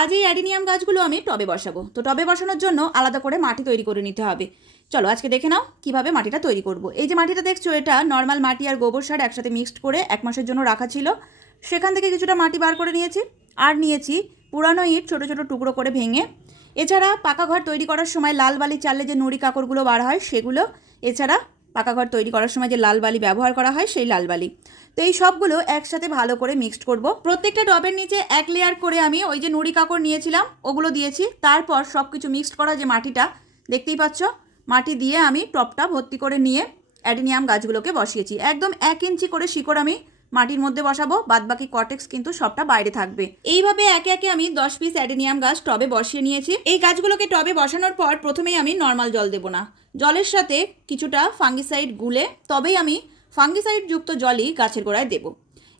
আজ এই অ্যাডিনিয়াম গাছগুলো আমি টবে বসাবো। তো টবে বসানোর জন্য আলাদা করে মাটি তৈরি করে নিতে হবে। চলো, আজকে দেখে নাও কীভাবে মাটিটা তৈরি করব। এই যে মাটিটা দেখছ, এটা নর্মাল মাটি আর গোবর সার একসাথে মিক্সড করে এক মাসের জন্য রাখা ছিল। সেখান থেকে কিছুটা মাটি বার করে নিয়েছি আর নিয়েছি পুরানো ইট ছোটো ছোটো টুকরো করে ভেঙে। এছাড়া পাকা ঘর তৈরি করার সময় লাল বালি চালে যে নুড়ি কাকড়গুলো বার হয় সেগুলো, এছাড়া পাকা ঘর তৈরি করার সময় যে লাল বালি ব্যবহার করা হয় সেই লাল বালি। তো এই সবগুলো একসাথে ভালো করে মিক্সড করব। প্রত্যেকটা টবের নিচে এক লেয়ার করে আমি ওই যে নুড়ি কাকড় নিয়েছিলাম, ওগুলো দিয়েছি। তারপর সব কিছু মিক্সড করা যে মাটিটা, দেখতেই পাচ্ছ? মাটি দিয়ে আমি টপটা ভর্তি করে নিয়ে অ্যাডিনিয়াম গাছগুলোকে বসিয়েছি। একদম এক ইঞ্চি করে শিকড় আমি মাটির মধ্যে বসাবো, বাদবাকি কটেক্স কিন্তু সবটা বাইরে থাকবে। এইভাবে একে একে আমি দশ পিস অ্যাডেনিয়াম গাছ টবে বসিয়ে নিয়েছি। এই গাছগুলোকে টবে বসানোর পর প্রথমেই আমি নর্মাল জল দেবো না। জলের সাথে কিছুটা ফাঙ্গিসাইড গুলে তবেই আমি ফাঙ্গিসাইড যুক্ত জলই গাছের গোড়ায় দেবো।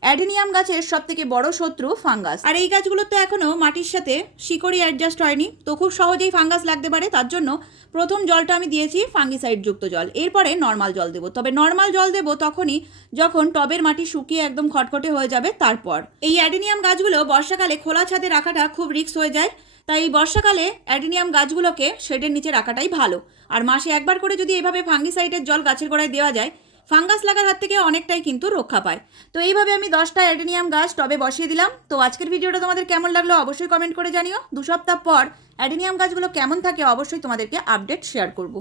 অ্যাডেনিয়াম গাছের সব থেকে বড় শত্রু ফাঙ্গাস। আর এই গাছগুলো তো এখনও মাটির সাথে শিকড়ি অ্যাডজাস্ট হয়নি, তো খুব সহজেই ফাঙ্গাস লাগতে পারে, তার জন্য প্রথম জলটা আমি দিয়েছি ফাঙ্গিসাইড যুক্ত জল। এরপরে নর্মাল জল দেবো। তবে নর্মাল জল দেবো তখনই যখন টবের মাটি শুকিয়ে একদম খটখটে হয়ে যাবে, তারপর। এই অ্যাডেনিয়াম গাছগুলো বর্ষাকালে খোলা ছাদে রাখাটা খুব রিস্ক হয়ে যায়, তাই বর্ষাকালে অ্যাডেনিয়াম গাছগুলোকে শেডের নিচে রাখাটাই ভালো। আর মাসে একবার করে যদি এভাবে ফাঙ্গিসাইডের জল গাছের গোড়ায় দেওয়া যায় ফাঙ্গাস লাগার হাত থেকে অনেকটাই কিন্তু রক্ষা পায়। তো এইভাবে আমি দশটা অ্যাডেনিয়াম গাছ টবে বসিয়ে দিলাম। তো আজকের ভিডিওটা তোমাদের কেমন লাগল অবশ্যই কমেন্ট করে জানিও। দু সপ্তাহ পর অ্যাডেনিয়াম গাছগুলো কেমন থাকে অবশ্যই তোমাদেরকে আপডেট শেয়ার করব।